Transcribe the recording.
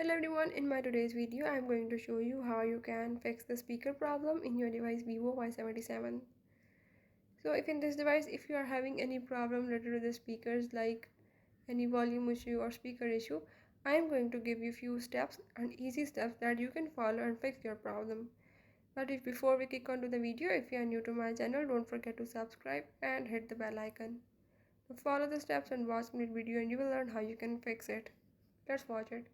Hello everyone, in my today's video I am going to show you how you can fix the speaker problem in your device Vivo Y77. So if in this device if you are having any problem related to the speakers like any volume issue or speaker issue, I am going to give you few steps and easy steps that you can follow and fix your problem. But if before we kick on to the video, if you are new to my channel, don't forget to subscribe and hit the bell icon. So follow the steps and watch my video and you will learn how you can fix it. Let's watch it.